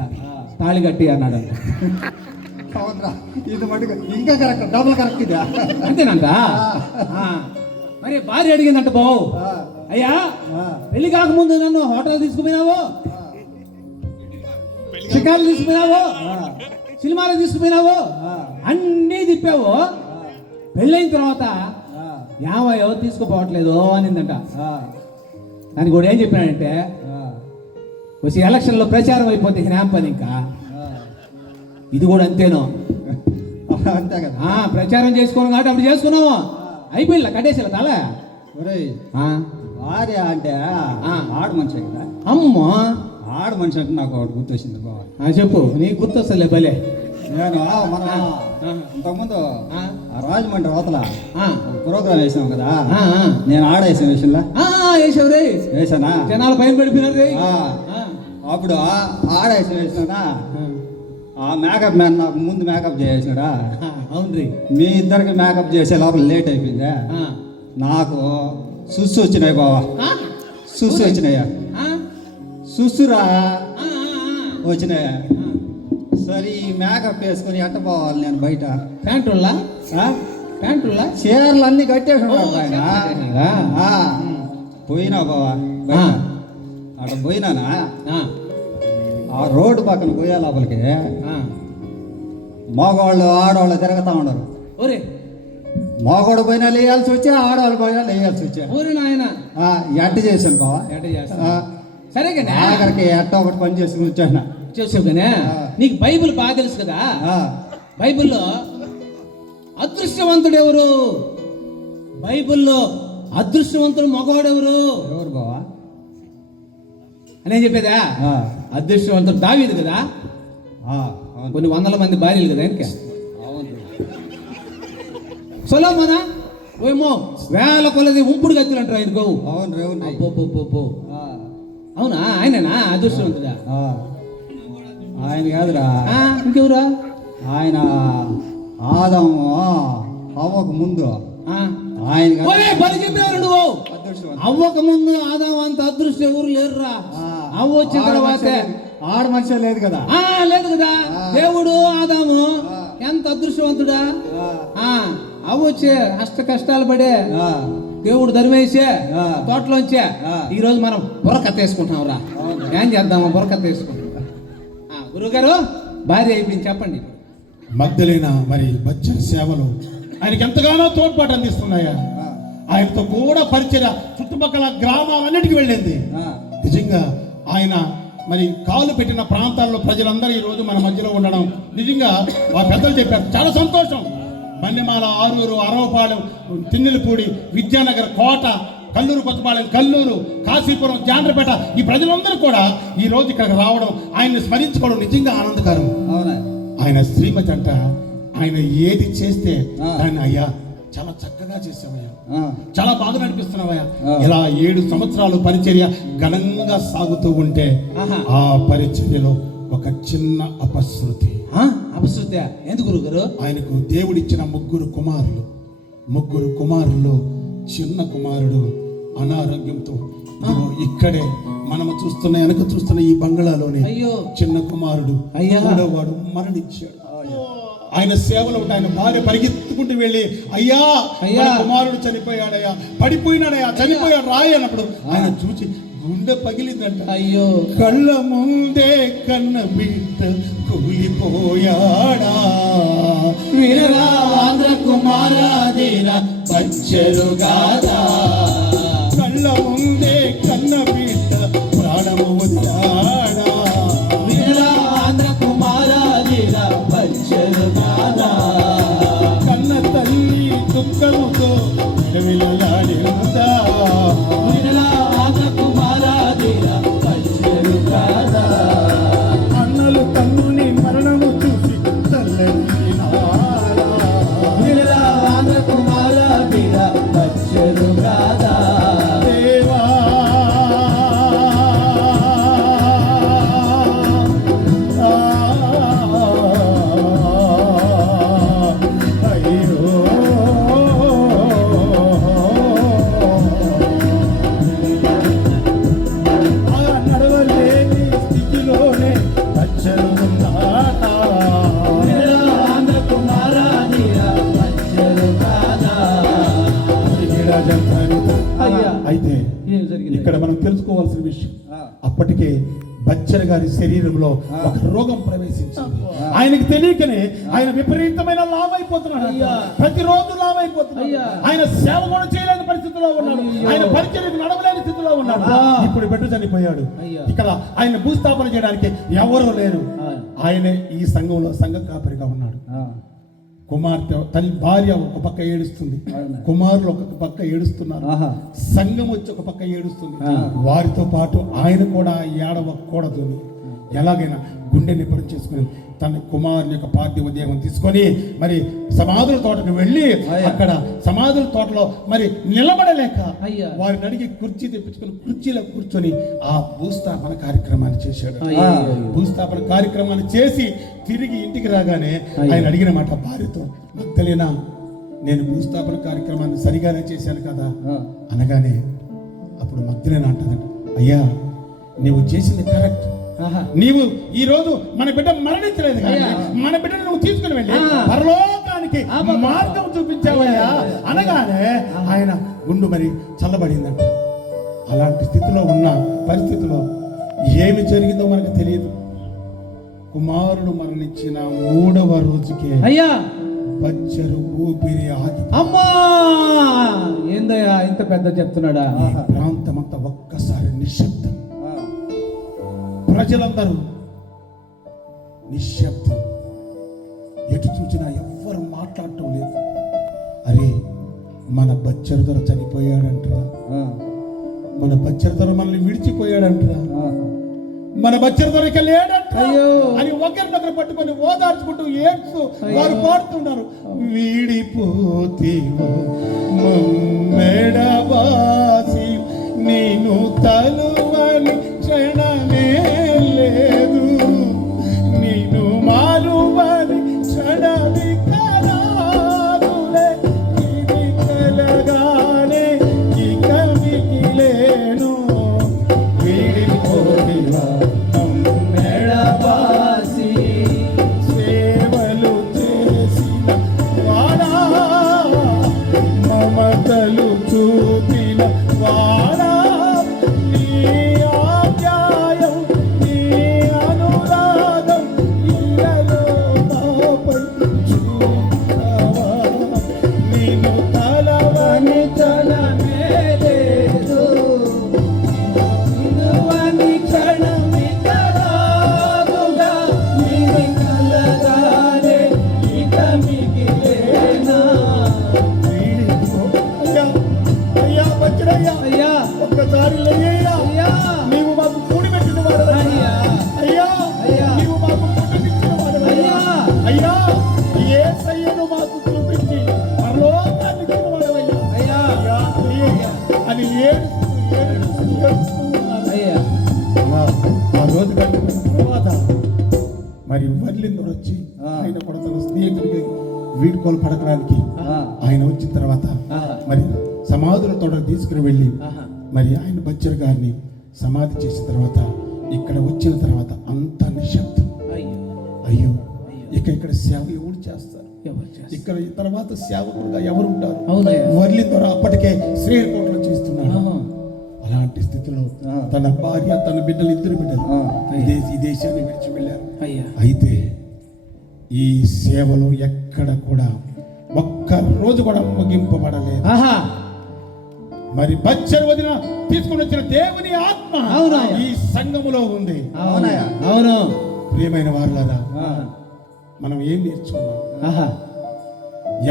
తాళి కట్టి అన్నాడంట. ఇది మటుకు ఇంకా కరెక్ట్, డబుల్ కరెక్ట్ ఇదా? అంతేనంట. మరి భార్య అడిగిందంట బావు. అయ్యా పెళ్లి కాకముందు నన్ను హోటల్ తీసుకుపోయినావు, షికారు తీసుకుపోయినావు, సినిమాలు తీసుకుపోయినావు, అన్నీ తిప్పావు. పెళ్ళైన తర్వాత ఏమయ్యో తీసుకుపోవట్లేదు అనిందంట. దానికి కూడా ఏం చెప్పినాడంటే వచ్చి ఎలక్షన్లో ప్రచారం అయిపోతే జ్ఞాపం పని ఇంకా ఇది కూడా అంతేను. అంతే కదా. ప్రచారం చేసుకోను కాబట్టి అప్పుడు చేసుకున్నాము. అయిపోయిందా కట్టేసేలా తల ఒరేయ్ భార్య అంటే ఆడ మనిషి కదా. అమ్మో ఆడ మనిషి అంటే నాకు ఒకటి గుర్తొచ్చింది బావ. చెప్పు నీకు గుర్తొస్తలే భలే. నేను మన ఇంతకుముందు రాజమండ్రి అవతల ప్రోగ్రామ్ వేసాం కదా, నేను ఆడ వేసాను విషయంలో వేసావు రే, వేసానా జనాలు పైన పడిపోయినారు రే. అప్పుడు ఆడ వేసినా ఆ మేకప్ మ్యాన్ నాకు ముందు మేకప్ చేసినాడా. అవును రీ, మీ ఇద్దరికి మేకప్ చేసే లోపల లేట్ అయిపోయిందా. నాకు సుస్సు వచ్చినాయి బావా, సుస్సు వచ్చినాయా, సుస్సురా వచ్చినాయా. సరే ఈ మేకప్ వేసుకొని ఎట్ట పోవాలి నేను బయట. ప్యాంటుల్లా ప్యాంటుల్లా చీరలు అన్ని కట్టేసాడు ఆయన. పోయినా బావా అక్కడ పోయినానా, ఆ రోడ్డు పక్కన పోయే లోపలికి మగవాళ్ళు ఆడవాళ్ళు తిరుగుతా ఉన్నారు. ఒరే మగవాడు పోయినా లేయాల్సి వచ్చా, ఆడవాళ్ళు పోయినా లేయాల్సి వచ్చా. ఊరి నాయన ఎట్ట చేశాను బావా, సరే కానీ ఆఖరికి ఎట్ట ఒకటి పని చేసుకుని వచ్చాను. చేసావు కానీ నీకు బైబిల్ బాగా తెలుసు కదా. బైబిల్లో అదృష్టవంతుడు ఎవరు? బైబిల్లో అదృష్టవంతుడు మగవాడెవరు? ఎవరు బావా అని చెప్పేదా? అదృష్టవంతుడు దావీదు కదా. కొన్ని వందల మంది భార్యలు కదా ఇంకా. సొలొమోనా ఏమో వేల కొలది ఉంపుడు గతులు అంటారు ఆయన గోవు. అవునా ఆయననా అదృష్టవంతుడా? ఆయన కాదురా, ఇంకెవరా? ఆయన ఆదాము హవ్వకు ముందు ఆయన బలి చెప్పేవారు నువ్వు. అవ్వక ముందు ఆదాము అంత అదృష్టం ఎవరు లేరురా. అవ్వ వచ్చిన తర్వాత ఆడ మనిషి లేదు కదా. లేదు కదా. దేవుడు ఆదాము ఎంత అదృష్టవంతుడా. అవ్వ వచ్చే అష్ట కష్టాలు పడే దేవుడు ధర్మేసే తోటలోంచే ఈ రోజు మనం బుర్రకత్త వేసుకుంటాం రా. ఏం చేద్దామా బుర్రకత్త వేసుకుంటాం. గురుగారు భార్య అయిపోయింది చెప్పండి. మగ్ధలేన మరి బచ్చన్ సేవలు ఆయనకి ఎంతగానో తోడ్పాటు అందిస్తున్నాయా. ఆయనతో కూడా పరిచయ చుట్టుపక్కల గ్రామాలన్నిటికీ వెళ్ళింది. నిజంగా ఆయన మరి కాలు పెట్టిన ప్రాంతాల్లో ప్రజలందరూ ఈ రోజు మన మధ్యలో ఉండడం నిజంగా వారి పెద్దలు చెప్పారు, చాలా సంతోషం. మల్లెమాల, ఆరూరు, అరవపాలెం, తిన్నెలపూడి, విద్యానగర్, కోట, కల్లూరు, కొత్తపాలెం, కల్లూరు, కాశీపురం, జాండ్రపేట ఈ ప్రజలందరూ కూడా ఈ రోజు ఇక్కడికి రావడం, ఆయన్ని స్మరించుకోవడం నిజంగా ఆనందకరం. ఆయన శ్రీమతి అంట, ఆయన ఏది చేస్తే దాన్ని అయ్యా చాలా చక్కగా చేసావయ్యా, చాలా బాగా నడిపిస్తున్నావయ్యా. ఇలా 7 సంవత్సరాలు పరిచర్య ఘనంగా సాగుతూ ఉంటే ఆ పరిచర్యలో ఒక చిన్న అపశృతి. ఎందుకు గురుగారు? ఆయనకు దేవుడిచ్చిన 3 కుమారులు. 3 కుమారులు చిన్న కుమారుడు అనారోగ్యంతో ఇక్కడే మనము చూస్తున్న వెనక చూస్తున్న ఈ బంగ్లాలోనే చిన్న కుమారుడు వాడు మరణించాడు. ఆయన సేవలో ఆయన భార్య పరిగెత్తుకుంటూ వెళ్ళి అయ్యా కుమారుడు చనిపోయాడయ్యా, పడిపోయినాడయ్యా, చనిపోయాడు రాయి అన్నప్పుడు ఆయన చూసి గుండె పగిలిందంట. అయ్యో కళ్ళ ముందే కన్న బిడ్డ కూలిపోయాడా. వీరరా ఆంధ్ర కుమారాదీన బచ్చరుగాదా. కళ్ళ ముందే కన్న బిడ్డ ప్రాణము వదిలాడా. వీరరా ఆంధ్ర కుమారాదీన బచ్చరుగాదా. కన్న తల్లి దుఃఖముతో విలవిలలాడిందా. వీరరా ఆంధ్ర కుమారాదీన బచ్చరుగాదా. అన్నలు తన్నుని మరణము చూసి తల్లడినారా. వీరరా ఆంధ్ర కుమారాదీన బచ్చరుగాదా. దేవా అయ్యో నడవలేని స్థితిలోనే అచ్చరు ఉన్నాడా. ఆంధ్ర కుమారాదీన బచ్చరుగాదా. అయితే ఇక్కడ మనం తెలుసుకోవాల్సిన విషయం, అప్పటికే బచ్చర్ గారి శరీరంలో ఒక రోగం ప్రవేశించింది. ఆయనకి తెలియకనే ఆయన విపరీతమైన లాభైపోతున్నాడు. ప్రతిరోజు లాభైపోతున్నాడు. ఆయన సేవ కూడా చేయలేని పరిస్థితిలో ఉన్నాడు. ఆయన పరిచర్యకు నడవలేని స్థితిలో ఉన్నాడు. ఇప్పుడు బిడ్డ చనిపోయాడు. ఇక్కడ ఆయన భూస్థాపన చేయడానికి ఎవరూ లేరు. ఆయనే ఈ సంఘంలో సంఘ కాపరిగా ఉన్నాడు. కుమార్తె తల్లి భార్య ఒక పక్క ఏడుస్తుంది, కుమారులు ఒక పక్క ఏడుస్తున్నారు, సంఘం వచ్చి ఒక పక్క ఏడుస్తుంది. వారితో పాటు ఆయన కూడా ఏడవకూడదు అని ఎలాగైనా గుండె నిబ్బరం చేసుకుని తన కుమారుని యొక్క పార్థివ దేహం తీసుకొని మరి సమాధుల తోటకు వెళ్ళి అక్కడ సమాధుల తోటలో మరి నిలబడలేక వారిని అడిగి కుర్చీ తెప్పించుకొని కుర్చీలో కూర్చొని ఆ భూస్థాపన కార్యక్రమాన్ని చేశాడు. భూస్థాపన కార్యక్రమాన్ని చేసి తిరిగి ఇంటికి రాగానే ఆయన అడిగిన మాట భార్యతో, మగ్దలేనా నేను భూస్థాపన కార్యక్రమాన్ని సరిగానే చేశాను కదా అనగానే అప్పుడు మగ్దలేనా అంటదండి, అయ్యా నీవు చేసింది కరెక్ట్, నీవు ఈ రోజు మన బిడ్డ మరణించలేదు కానీ మన బిడ్డను నువ్వు తీసుకుని వెళ్ళి పరలోకానికి మార్గం చూపించావయ్యా అనగానే ఆయన గుండు మరి చల్లబడిందంట. అలాంటి స్థితిలో ఉన్న పరిస్థితిలో ఏమి జరిగిందో మనకు తెలియదు. కుమారుడు మరణించిన 3వ రోజుకే అయ్యా బచ్చరు ఊపిరి ఆగి, అమ్మా ఏందయ్యా ఇంత పెద్ద చెప్తున్నాడా? ప్రాంతం అంతా ఒక్కసారి నిశ్శబ్దం, ప్రజలందరూ నిశ్శబ్దం, ఎటు చూసినా ఎవ్వరు మాట్లాడటం లేదు. అరే మన బచ్చరు దొర చనిపోయాడంటరా, మన బచ్చరు దొర మనల్ని విడిచిపోయాడంటరా, మన బచ్చరు దొరక లేడంట అని ఒకరినొకరు పట్టుకొని ఓదార్చుకుంటూ ఏడ్చు వారు పాడుతున్నారు. వీడిపోతీవో మెడవాసి నేను తలువని క్షణమే లేదు, నేను మారువని క్షణమి కరాదులే, ఇది కలగానే ఇక మిగిలేను. వీడిపోతివా మెడవాసి సేవలు చేసిన వాడా, మమతలు చూపిన వాడా, ఒక్కసారి నీవు మాకు కూడి పెట్టిన వాడు అయ్యా, నీవు మాకు పుట్టిన వాడు అయ్యా, యేసయ్యను మాకు చూపించి పరలోకాన్ని ఇచ్చిన వాడు అయ్యా అని ఆ రోజు గడిపిన తర్వాత మరి వర్లిందరు వచ్చి ఆయన కూడా తన స్నేహితుడికి వీడ్కోలు పడకడానికి ఆయన వచ్చిన తర్వాత మరి సమాధుల తోటకు తీసుకుని వెళ్ళి మరి ఆయన బచ్చర్ గారిని సమాధి చేసిన తర్వాత ఇక్కడ వచ్చిన తర్వాత అంతా నిశ్శబ్దం. అయ్యో ఇక్కడ సేవ ఎవరు చేస్తారు, ఇక్కడ తర్వాత సేవకుడుగా ఎవరు ఉంటారు? వర్లి ద్వారా అప్పటికే శ్రీహరికోటలో చేస్తున్నాడు. అలాంటి స్థితిలో తన భార్య తన బిడ్డలు 2 బిడ్డలు ఈ దేశాన్ని విడిచి వెళ్ళారు. అయితే ఈ సేవలో ఎక్కడ కూడా ఒక్క రోజు కూడా ముగింపబడలేదు. మరి బచ్చరు వదిన తీసుకుని వచ్చిన దేవుని ఆత్మ ఈ సంఘములో ఉంది. అవును ప్రియమైన వారులారా, మనం ఏం నేర్చుకున్నాం?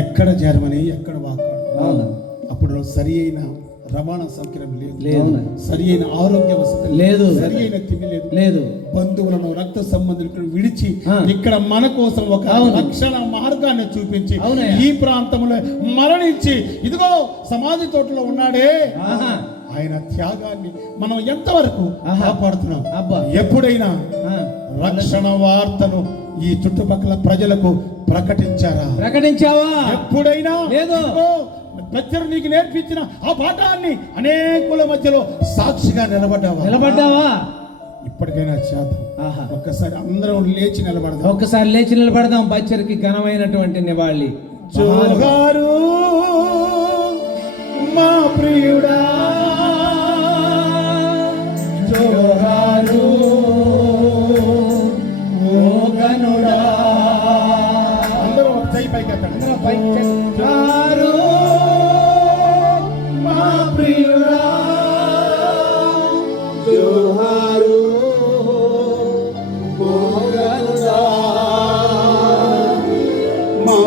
ఎక్కడ చేరమని ఎక్కడ వాకాడు. అప్పుడు సరి అయిన రవాణా సౌకర్యం లేదు, సరి అయిన ఆరోగ్య వసతి లేదు, సరి అయిన తిండి లేదు. బంధువులను రక్త సంబంధికులను విడిచి ఇక్కడ మన కోసం ఒక రక్షణ మార్గాన్ని చూపించి ఈ ప్రాంతంలో మరణించి ఇదిగో సమాధి తోటలో ఉన్నాడే, ఆయన త్యాగాన్ని మనం ఎంతవరకు కాపాడుతున్నాం? ఎప్పుడైనా రక్షణ వార్తను ఈ చుట్టుపక్కల ప్రజలకు ప్రకటించావా? ఎప్పుడైనా లేదు. బచ్చరు నీకు నేర్పించిన ఆ పాఠాన్ని అనేకుల మధ్యలో సాక్షిగా నిలబడ్డావా? ఇప్పటికైనా చేద్దాం. ఒక్కసారి అందరం లేచి నిలబడదాం. బచ్చరికి ఘనమైనటువంటి నివాళి. జోహారు మా ప్రియుడా, జోహారు ఓ గనుడా. అందరూ ఒక చేయి పైకి మా ప్రియుడా, జోహారు ఓ గనుడా, మా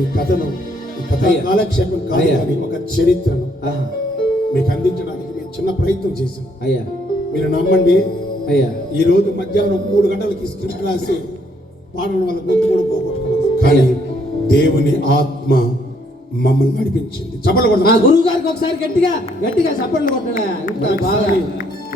ఈ కథను ఈ కథ అయ్యా. కాలక్షేపం కాదు అయ్యా. కానీ ఒక చరిత్రను ఆహా. మీకు అందించడానికి మేము చిన్న ప్రయత్నం చేశాం. అయ్యా మీరు నమ్మండి, అయ్యా ఈ రోజు మధ్యాహ్నం 3 గంటలకి స్క్రిప్ట్ రాసి పాడడం వల్ల గొంతు కూడా పోగొట్టుకున్నాం. కానీ దేవుని ఆత్మ మమ్మల్ని నడిపించింది. చప్పట్లు మా కొడదాం. గురువు గారికి ఒకసారి గట్టిగా గట్టిగా చప్పట్లు కొట్టడా ఇంకా బాగా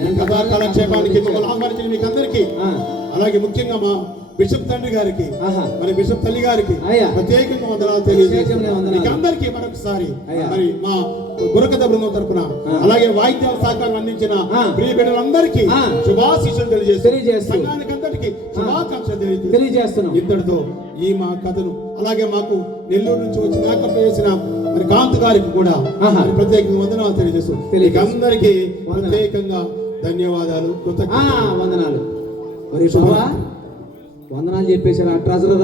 ఈ కథా కాలక్షేపానికి మమ్మల్ని ఆహ్వానించిన మీకు అందరికీ, ఆ, అలాగే ముఖ్యంగా మా బిషప్ తండ్రి గారికి, ఆహా. మరి బిషప్ తల్లి గారికి అయ్యా. ప్రత్యేకంగా వందనాలు ప్రత్యేకమైన తెలియజేస్తున్నాం. వందనాలు. మీకు అందరికీ మరొకసారి అయ్యా. మరి మా బుర్రకథ బృందం తరపున అలాగే వాయిద్యాల సహకారం అందించిన ఆ. ప్రియ బిడ్డలందరికీ ఆ. శుభాశీస్సులు తెలియజేస్తూ. తెలియజేస్తున్నాం. సంఘానికి అందరికీ శుభాకాంక్షలు తెలియజేస్తున్నాం. ఇంతటితో ఈ మా కథను, అలాగే మాకు నెల్లూరు నుంచి వచ్చి మేకప్ చేసిన మరి కాంత్ గారికి కూడా ఆహా. మరి ప్రత్యేకంగా వందనాలు తెలియజేస్తున్నాం. మీకు తెలియజేస్తున్నాం. అందరికీ వందనాలు. ప్రత్యేకంగా ధన్యవాదాలు, ఆ, కృతజ్ఞతలు. వందనాలు. ఒరే బాబా వందనాలు చెప్పేసారు ఆ ట్రెజరర్